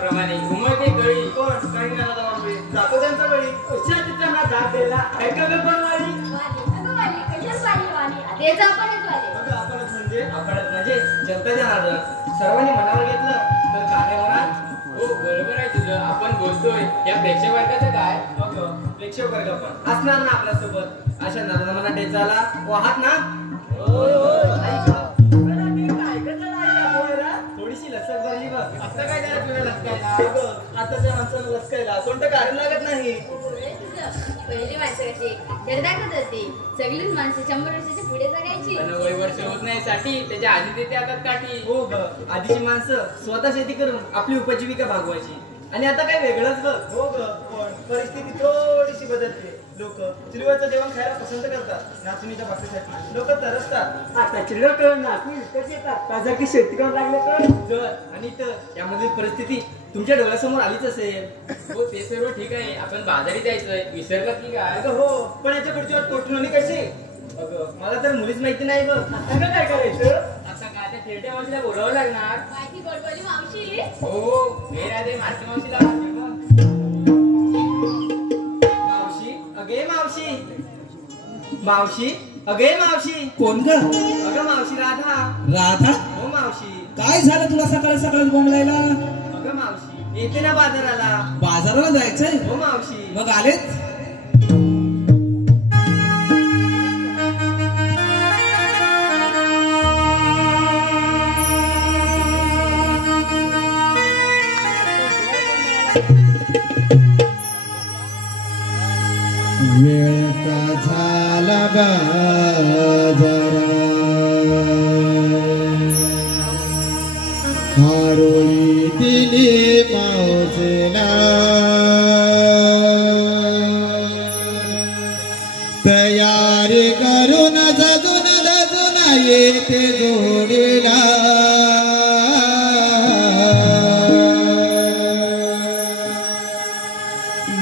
प्रमाणे घुमते कळी कोण काही नाही जातो त्यांचा कळी अशा तिच्या जातेला ऐका कोण वाली आपणच म्हणजे जनताच्या नादात सर्वांनी मनावर घेतलं तर काय होणार. हो बरोबर आहे तुझं. आपण बोलतोय या प्रेक्षक वर्गाचं काय. प्रेक्षक वर्ग पण असणार ना आपल्यासोबत अशा नरनमना टेचाला वाहत ना. थोडीशी लसक भरली बघ. आता काय त्याला तुला लसकायला आताच्या माणसाला लसकायला कोणतं कारण लागत नाही. पहिली माणसं कशी दाखवत होती सगळीच माणसं 100 वर्षाच्या पुढे जगायची. 90 वर्ष होत नाही साठी त्याच्या आधी देते हातात काठी. हो ग आधीची माणसं स्वतः शेती करून आपली उपजीविका भागवायची आणि आता काय वेगळंच ग. हो ग पण परिस्थिती थोडीशी बदलते. लोक चुलीवरचं जेवण खायला पसंत करतात. नाचणीच्या भाकरीसाठी लोक तरसतात. आताची लोक नाचणी विकत येतात ताजा की शेती करून लागले तर जर आणि तर यामधील परिस्थिती तुमच्या डोळ्यासमोर आलीच असेल. हो ते सर्व ठीक आहे. आपण बाजारी जायचंय विसरलं की काय. हो पण याच्या पुढची वाट पोटलोणी कशी. अगं मला तर मुलीच माहिती नाही बघ. आता काय करायचं. आता काय त्या थेरड्या मावशीला बोलावं लागणार. माहिती गोडबोली मावशी. हो हे राधे मारती मावशीला. अगे मावशी मावशी अगे मावशी. कोण ग. अगं मावशी राधा. राधा. हो मावशी. काय झालं तुला सकाळी सकाळी बोंबलायला. अगं मावशी येते ना बाजाराला. बाजाराला जायचंय. हो मावशी. मग आलेच. वेळ का झाला बाजारा हारोळी दिली मावशीला तयारी करून जगून जगून येते जोडीला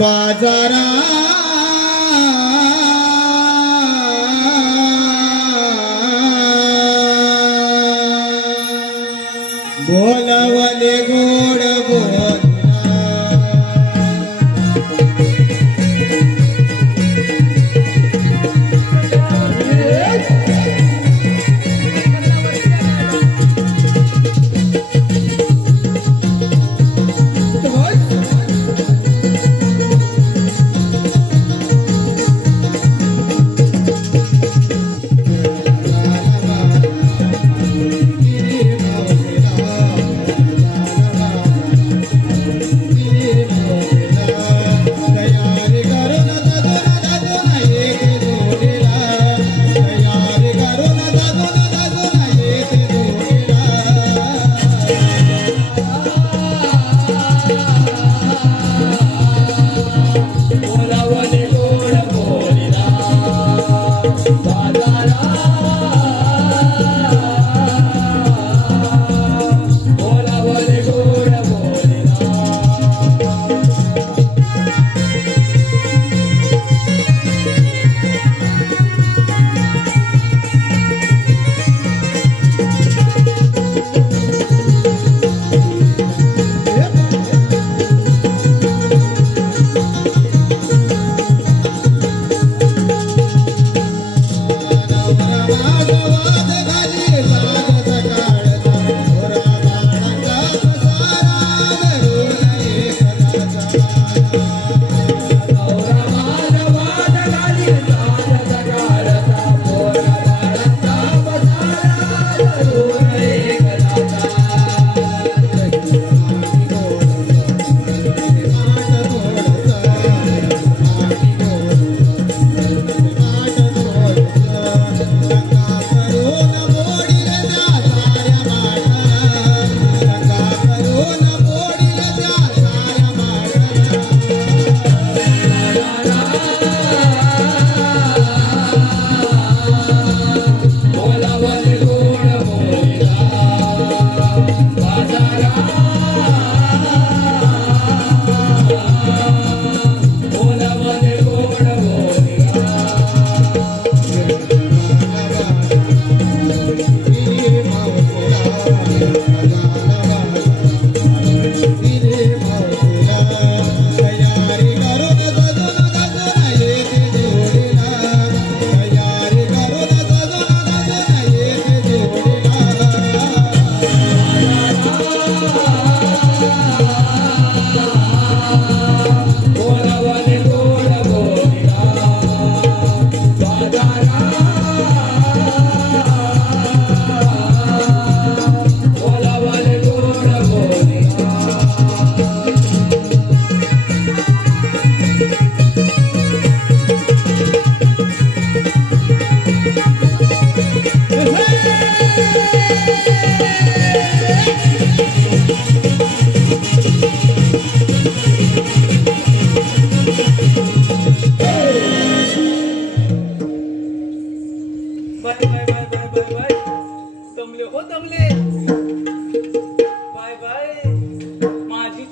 बाजारा बोलवले गोड बोल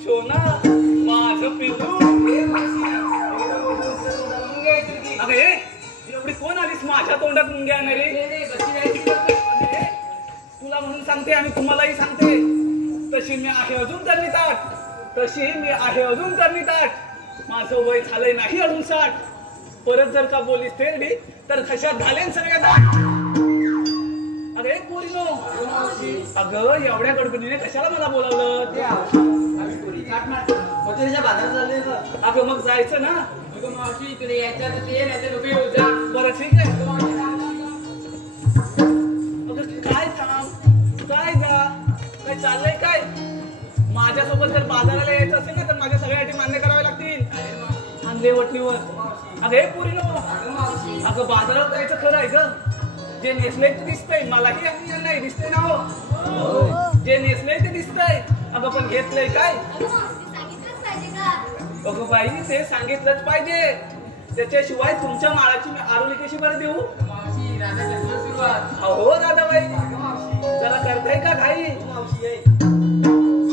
सोना माझं पिल्लू. अगं हे एवढी कोण आलीस माझ्या तोंडात मुंग्या आणणारी? तुला म्हणून सांगते आणि तुम्हालाही सांगते, तशी मी आहे अजून तरणी ताट. माझं वय झालंय नाही अजून 60. परत जर का बोलीस तेरडी तर खशात घालेन सगळ्या दाट. अरे पोरीनो, अगं एवढ्या गडबडीने कशाला मला बोलावलं? बाजारात झाले. अगं मग जायचं ना. मावशी इकडे यायच्या ते नाही उभे होऊ जा. बरं ठीक आहे. अगं काय थांब, काय जा, काय चाललंय काय? माझ्यासोबत जर बाजाराला यायचं असेल ना तर माझ्या सगळ्या अटी मान्य कराव्या लागतील. आणले वटणीवर. अगं हे पोरीनो, अगं बाजारात जायचं खरं आहे ग. जे नेसलंय ते दिसतंय, मलाही आणि नाही दिसतंय ना हो. जे नेसलंय ते दिसतंय. अगं पण घेतलंय काय? अगं बाई ते सांगितलंच पाहिजे. त्याच्याशिवाय तुमच्या माळाची मी आरोली कशी बरं देऊ? हो दादाबाई, जरा करताय का घाई?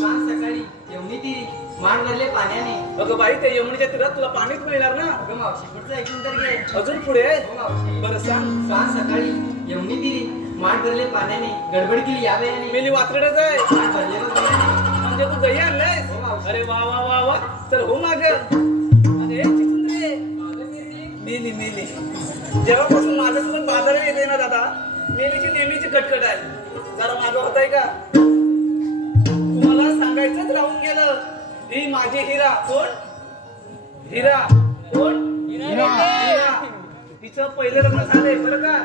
सांग सकाळी यमुनी ती मान भरले पाण्याने. अगं बाई ते यमुनीच्या तीरात तुला पाणीच मिळणार ना. अगं मावशी पुढचं ऐकून तर घे. अजून पुढे मावशी बरं सांग. सांग सकाळी यमुनी ती मान भरले पाण्याने गडबड केली या वेळाने. मेली वात्रडच आहे. मान भरले बघ वेळाने. म्हणजे तू दही आणलाय? अरे वा वा वा वा. तर हो माग. अरे चिचुंद्रे, मेली. जेव्हापासून माझ्यासोबत बाजारात येते ना दादा, मेलीची नेहमीची कटकट आहे. जरा मागं होताय का? तुम्हाला सांगायचंच राहून गेलं. ही माझी हिरा. कोण? हिरा. कोण? हिरा. तिचं पहिलं लग्न झालंय बरं का.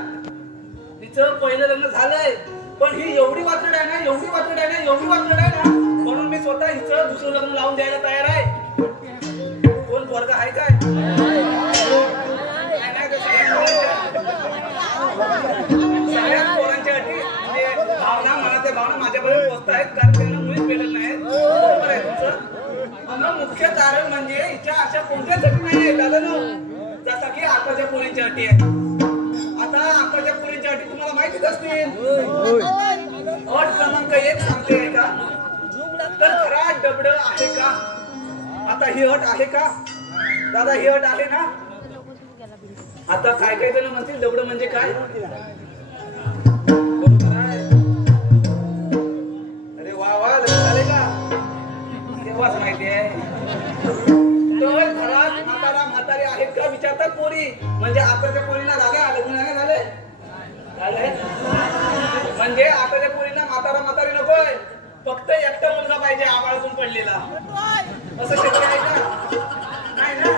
तिचं पहिलं लग्न झालंय, पण ही एवढी वात्रड आहे ना, म्हणून मी स्वतः हिचं दुसरं लग्न लावून द्यायला तयार आहे. कोण वर्ग आहे काय? सगळ्यात पोरांच्या अटी भावना मनाच्या भावना माझ्यापर्यंत पोहोचत आहेत, कारण त्यांना मुळीच भेटत नाहीत. बरोबर आहे तुमचं. आणि मुख्य कारण म्हणजे हिच्या अशा कोणत्याच अटी नाही आहेत दादानो, जसा की आताच्या पोरींच्या अटी आहेत. आता आताच्या पोरींच्या अटी तुम्हाला माहितीच असतील. अट क्रमांक 1 सांगते आहे का? तर घरात डबड आहे का? आता ही अट आहे का दादा? ही अट आहे ना. आता काय काय जण म्हणतील डबड म्हणजे काय? बरोबर आहे. अरे वा वा, लग्न झाले का? तेव्हाच माहिती आहे. तर घरात म्हातारी आहेत का विचारतात पोरी. म्हणजे आताच्या पोरींना झाल्या लग्न नाही झाले? म्हणजे आताच्या पोरींना म्हातारी नकोय, फक्त एकटा मुलगा पाहिजे आबाळातून पडलेला. असं शक्य आहे का? नाही ना.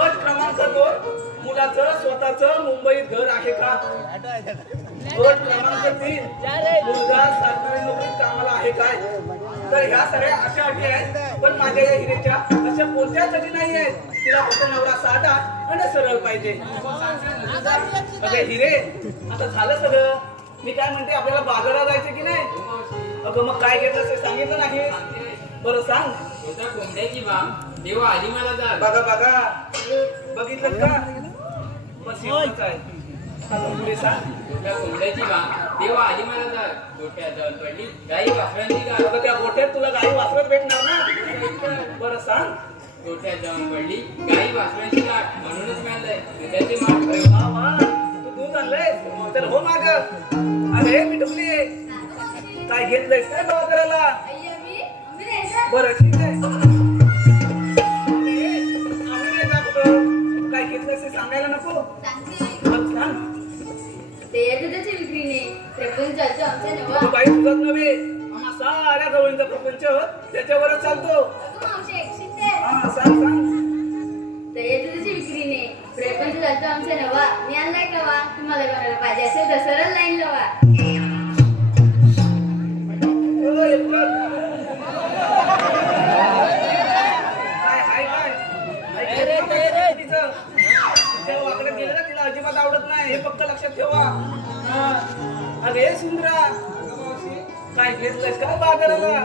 अट क्रमांक 2 मुलाचं स्वतःचं मुंबईत घर आहे का? अट क्रमांक 3 मुलगा सरकारी नोकरीत कामाला आहे काय? तर ह्या सगळ्या अशा अटी आहेत, पण माझ्या या हिरेच्या अशा कोणत्याच अटी नाही आहेत. तिला फक्त नवरा साधा आणि सरळ पाहिजे. अगं हिरे, आता झालं सगळं. मी काय म्हणते, आपल्याला बाजारात जायचं की नाही? अगं मग काय घेतलं ते सांगितलं नाही. बरं सांग. कोंबड्याची बाम देवा आली मला जा. बघा बघितलं का? बस एवढंच आहे. आता पुढे सांग. कोंबड्याची बाम देवा आली मला जा. गोठ्यात जाऊन पडली गाई वासरांची गाठ. अगं त्या गोठ्यात तुला गाई वासरत भेटणार ना. बरं सांग. गोठ्यात जाऊन पडली गाई वासरांची गाठ, म्हणूनच मिळालंय दुधाचे माठ. अरे वा वा, तू दूध आणलंय तर हो माग. अरे मी ढुकली काय घेतलंयस काय बाजाराला? बरं ठीक आहे. काय घेतलंयस ते सांगायला नको? बाई तुझाच नव्हे, आम्हा साऱ्या जवळचा प्रपंच त्याच्यावरच चालतो. हा सांग. विक्रीने प्रपंच चालतो आमच्या नवा. मी आणलाय का वा? तुम्हाला कोणाला पाहिजे असेल तर सरळ लाईन लावा. वाकडे गेलं ना तिला अजिबात आवडत नाही, हे फक्त लक्षात ठेवा. अरे सुंदरा, काय घेतलंयस काय बाजाराला?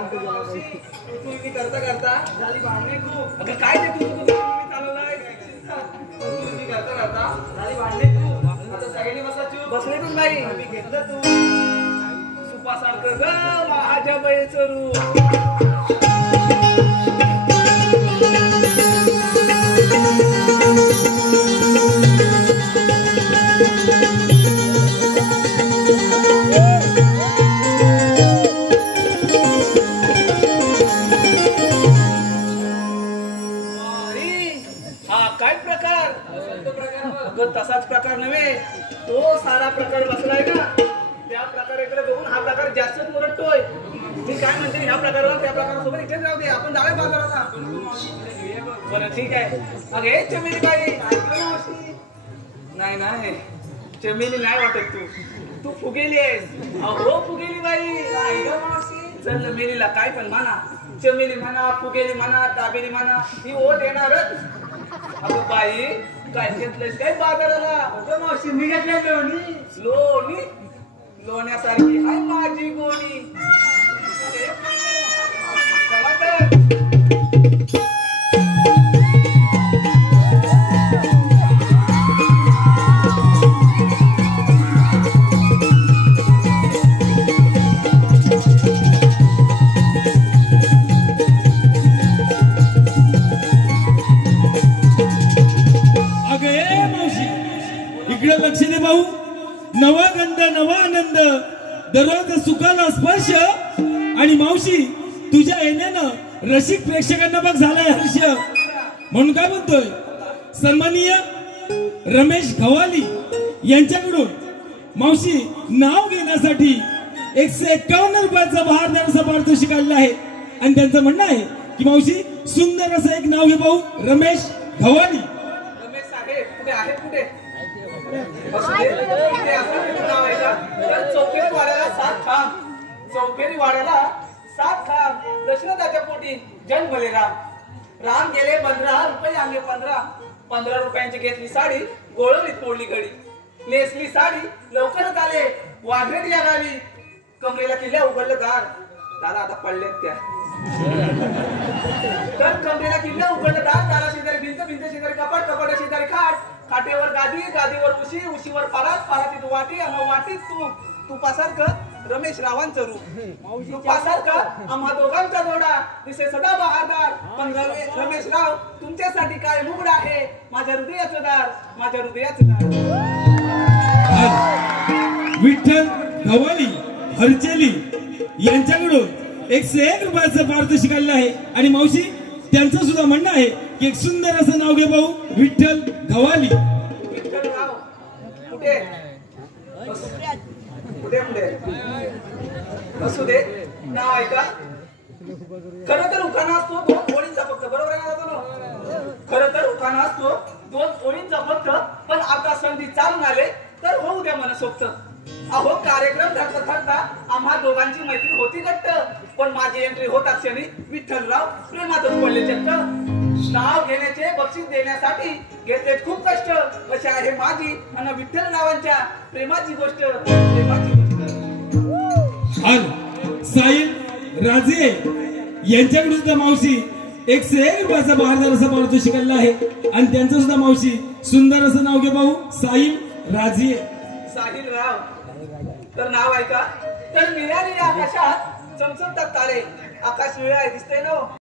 तुम्ही करता झाली भांडणे खूप. अगं काय ते तू चालवलाय करता झाली भांडणे खूप. आता सगळ्यांनी बसले तू नाही. मी घेतलं तू सुपासारखं ग माझ्या बाईचं रूप. तो तसाच प्रकार नव्हे, तो सारा प्रकार बसलाय का त्या प्रकाराकडे बघून हा प्रकार जास्तच मुरटतोय. मी काय म्हणते, ह्या प्रकाराला त्या प्रकारासोबत इथेच राहू दे, आपण जाऊया बाजाराला. बरं ठीक आहे. अगे चमेली बाई, ऐकलं मावशी? नाही नाही, चमेली नाही वाटत तू फुगेली आहेस. अहो फुगेली बाई, ऐकलं मावशी? चल मेलीला काय पण म्हणा, चमेली म्हणा, फुगेली म्हणा, दाबेली म्हणा, ही ओढ येणारच. अगं बाई, काय घेतलंस काय बाजाराला? मावशी मी घेतल्या लोणी, लोण्यासारखी हाय माझी गोणी. चला तर. अगं ए मावशी, इकडे लक्ष दे भाऊ. नवा गंध नवा आनंद, दररोज सुखाला स्पर्श. आणि मावशी तुझ्या येण्यानं रसिक प्रेक्षकांना बघ झालाय हर्ष. म्हणून काय म्हणतोय, सन्माननीय रमेश घवाली यांच्याकडून मावशी नाव घेण्यासाठी 151 रुपयाचा बहारदार पारितोषिक आलेलं आहे. आणि त्यांचं म्हणणं आहे की मावशी सुंदर असं एक नाव घे भाऊ, रमेश घवाली. रमेश साहेब कुठे आहेत? कुठे चौकेरी वाड्याला 7 खांब, चौकेरी वाड्याला 7 खांब. दशरथाच्या पोटी जन्मले राम. राम गेले 15 रुपये आले 15 रुपयांची घेतली साडी, गोळवलीत मोडली घडी. नेसली साडी लवकरच आले वाघेड या गावी. कमरेला किल्ल्या उघडलं दार, दादा आता पडलेत त्या. तर कमरेला किल्ल्या उघडलं दार, दारा शेजारी भिंत, भिंत शेजारी कपाट, कपाटा शेजारी खाट, खाटेवर गादी, गादीवर उशी, उशीवर पारात, पारातीत वाटी, आणि वाटीत तू पासारखं रमेश रावांचं रूप. तू पासारखं आम्हा दोघांचा जोडा, दिसे सदा बहारदार. पण रमेश राव तुमच्यासाठी काय मुगड आहे, माझ्या हृदयाचं दार, माझ्या हृदयाचं दार. विठ्ठल घवाली हरचेली यांच्याकडून 101 रुपयाचं पारितोषिक आलेलं आहे. आणि मावशी त्यांचं सुद्धा म्हणणं आहे की एक सुंदर असं नाव घे भाऊ, विठ्ठल घवाली. विठ्ठलराव कुठे? कुठे असू दे, नाव ऐका. खरं तर उखाणा असतो 2 ओळींचा फक्त, बरोबर आहे ना? खरं तर उखाणा असतो 2 ओळींचा फक्त, पण आता संधी चालून आले तर होऊ द्या मनसोक्त. अहो कार्यक्रम ठरता ठरता आम्हा दोघांची मैत्री होती घट्ट, पण माझी एंट्री होता क्षणी विठ्ठलराव प्रेमातच पडले चक्क. नाव घेण्याचे बक्षीस देण्यासाठी घेतले खूप कष्ट, अशी आहे माझी आणि विठ्ठलरावांच्या प्रेमाची गोष्ट, प्रेमाची गोष्ट. साहिल राजे यांच्याकडून सुद्धा मावशी 101 रुपयाचा बहारदार असं पारितोषिक आलेलं आहे. आणि त्यांचं सुद्धा मावशी सुंदर असं नाव घे भाऊ, साहिल राजे. साहिल राव तर नाव ऐका. तर निळ्या निळ्या आकाशात चमचमतात तारे, आकाश निळं आहे दिसतंय ना.